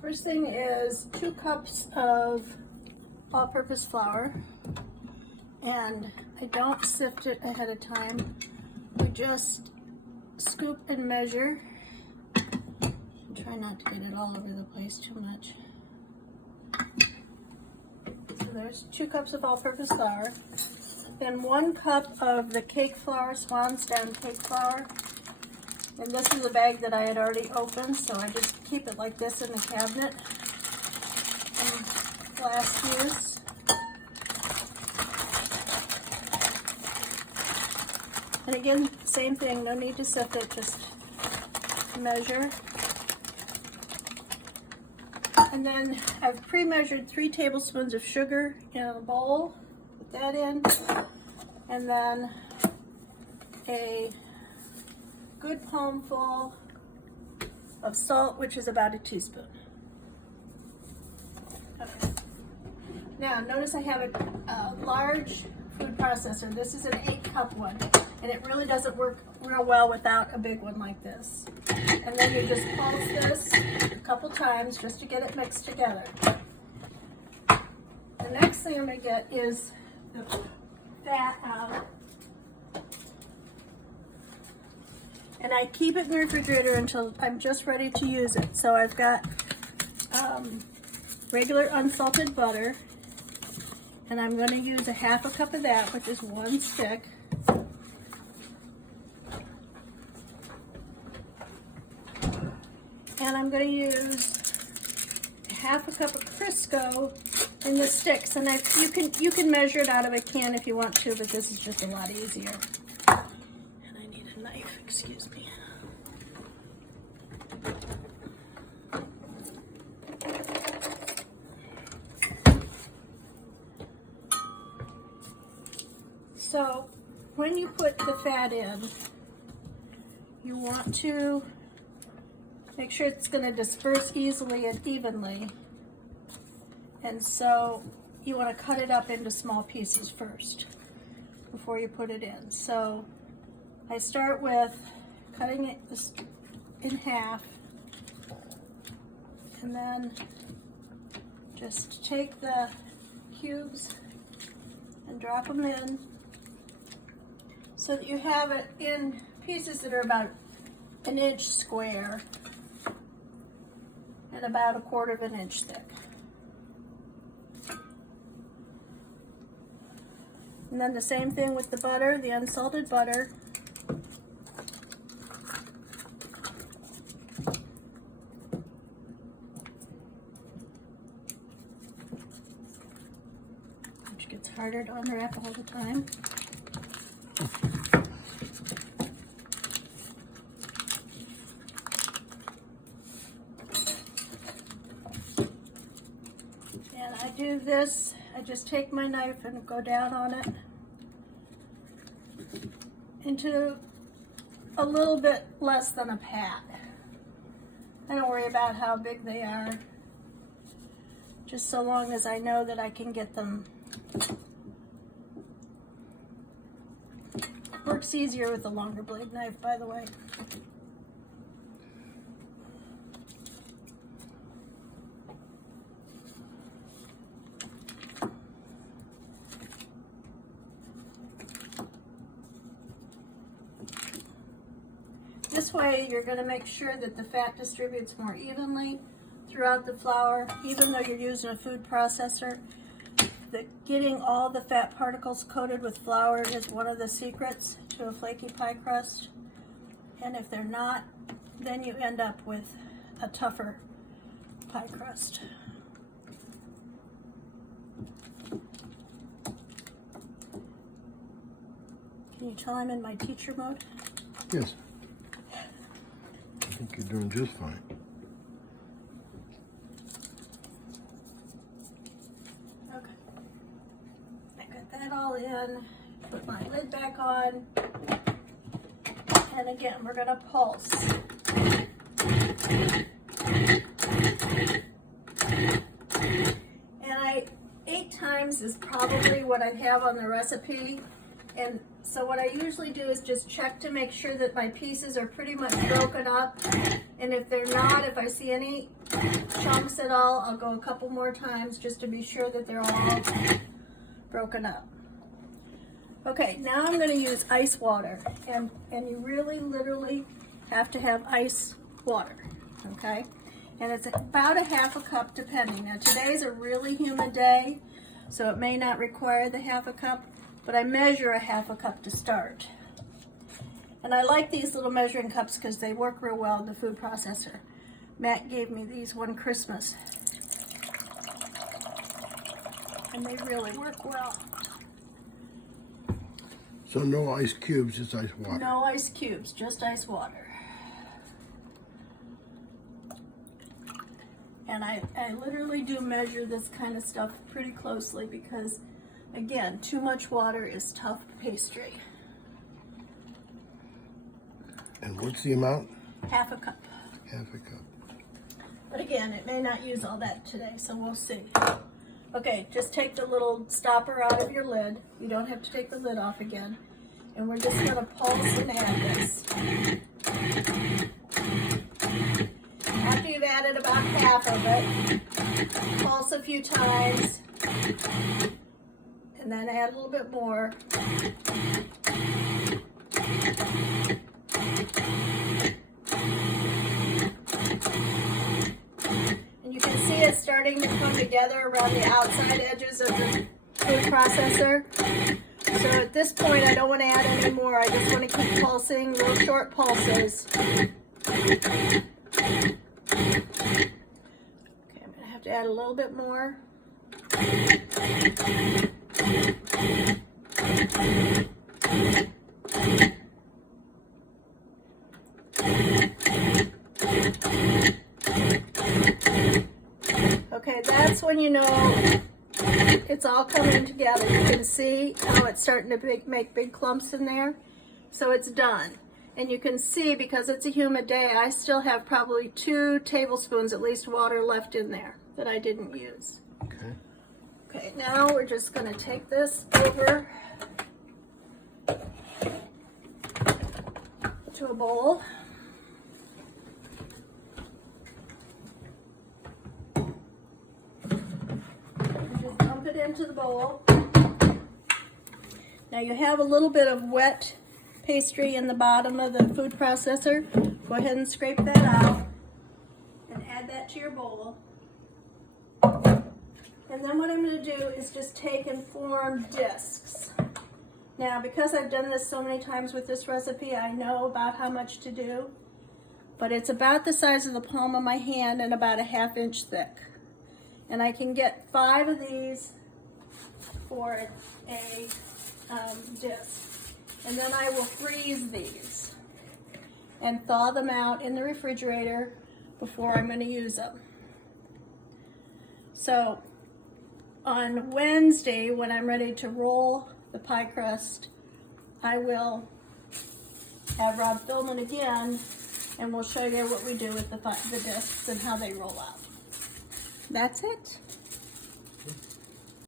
First thing is 2 cups of all-purpose flour, and I don't sift it ahead of time. I just scoop and measure. Try not to get it all over the place too much. So there's 2 cups of all-purpose flour. Then 1 cup of the cake flour, Swan's Down cake flour. And this is a bag that I had already opened, so I just keep it like this in the cabinet. Last use. And again, same thing, no need to sift it, just measure. And then I've pre-measured 3 tablespoons of sugar in a bowl. Put that in. And then a good palmful of salt, which is about a teaspoon. Okay. Now, notice I have a large food processor. This is an 8-cup one, and it really doesn't work real well without a big one like this. And then you just pulse this a couple times just to get it mixed together. The next thing I'm going to get is the fat out. And I keep it in the refrigerator until I'm just ready to use it. So I've got regular unsalted butter, and I'm going to use a 1/2 cup of that, which is 1 stick. And I'm going to use 1/2 cup of Crisco in the sticks. And you can measure it out of a can if you want to, but this is just a lot easier. And I need a knife, excuse me. So when you put the fat in, you want to make sure it's going to disperse easily and evenly. And so you want to cut it up into small pieces first before you put it in. So I start with cutting it in half, and then just take the cubes and drop them in so that you have it in pieces that are about 1 inch square and about 1/4 inch thick. And then the same thing with the butter, the unsalted butter. Which gets harder to unwrap all the time. And I do this, I just take my knife and go down on it into a little bit less than a pat. I don't worry about how big they are, just so long as I know that I can get them. Works easier with a longer blade knife, by the way. This way you're going to make sure that the fat distributes more evenly throughout the flour, even though you're using a food processor. Getting all the fat particles coated with flour is one of the secrets to a flaky pie crust. And if they're not, then you end up with a tougher pie crust. Can you tell I'm in my teacher mode? Yes. I think you're doing just fine. Okay. I got that all in. Put my lid back on. And again, we're going to pulse. And 8 times is probably what I have on the recipe. And so what I usually do is just check to make sure that my pieces are pretty much broken up. And if they're not, if I see any chunks at all, I'll go a couple more times just to be sure that they're all broken up. Okay, now I'm going to use ice water, and you really literally have to have ice water, okay? And it's about a half a cup depending. Now today's a really humid day, so it may not require the half a cup, but I measure a half a cup to start. And I like these little measuring cups because they work real well in the food processor. Matt gave me these one Christmas, and they really work well. So no ice cubes, just ice water. No ice cubes, just ice water. And I literally do measure this kind of stuff pretty closely because, again, too much water is tough pastry. And what's the amount? Half a cup. Half a cup. But again, it may not use all that today, so we'll see. Okay, just take the little stopper out of your lid. You don't have to take the lid off again. And we're just going to pulse and add this. After you've added about half of it, pulse a few times, and then add a little bit more. And you can see it starting to come together around the outside edges of the food processor. So at this point, I don't want to add any more. I just want to keep pulsing, real short pulses. Okay, I'm going to have to add a little bit more. Okay, that's when you know it's all coming together. You can see how it's starting to make big clumps in there. So it's done. And you can see, because it's a humid day, I still have probably 2 tablespoons at least water left in there that I didn't use. Okay. Okay, now we're just going to take this over to a bowl. Just dump it into the bowl. Now you have a little bit of wet pastry in the bottom of the food processor. Go ahead and scrape that out and add that to your bowl. And then what I'm going to do is just take and form discs. Now, because I've done this so many times with this recipe, I know about how much to do, but it's about the size of the palm of my hand and about a 1/2 inch thick. And I can get 5 of these for a disc. And then I will freeze these and thaw them out in the refrigerator before I'm going to use them. So on Wednesday, when I'm ready to roll the pie crust, I will have Rob film it again, and we'll show you what we do with the discs and how they roll out. That's it.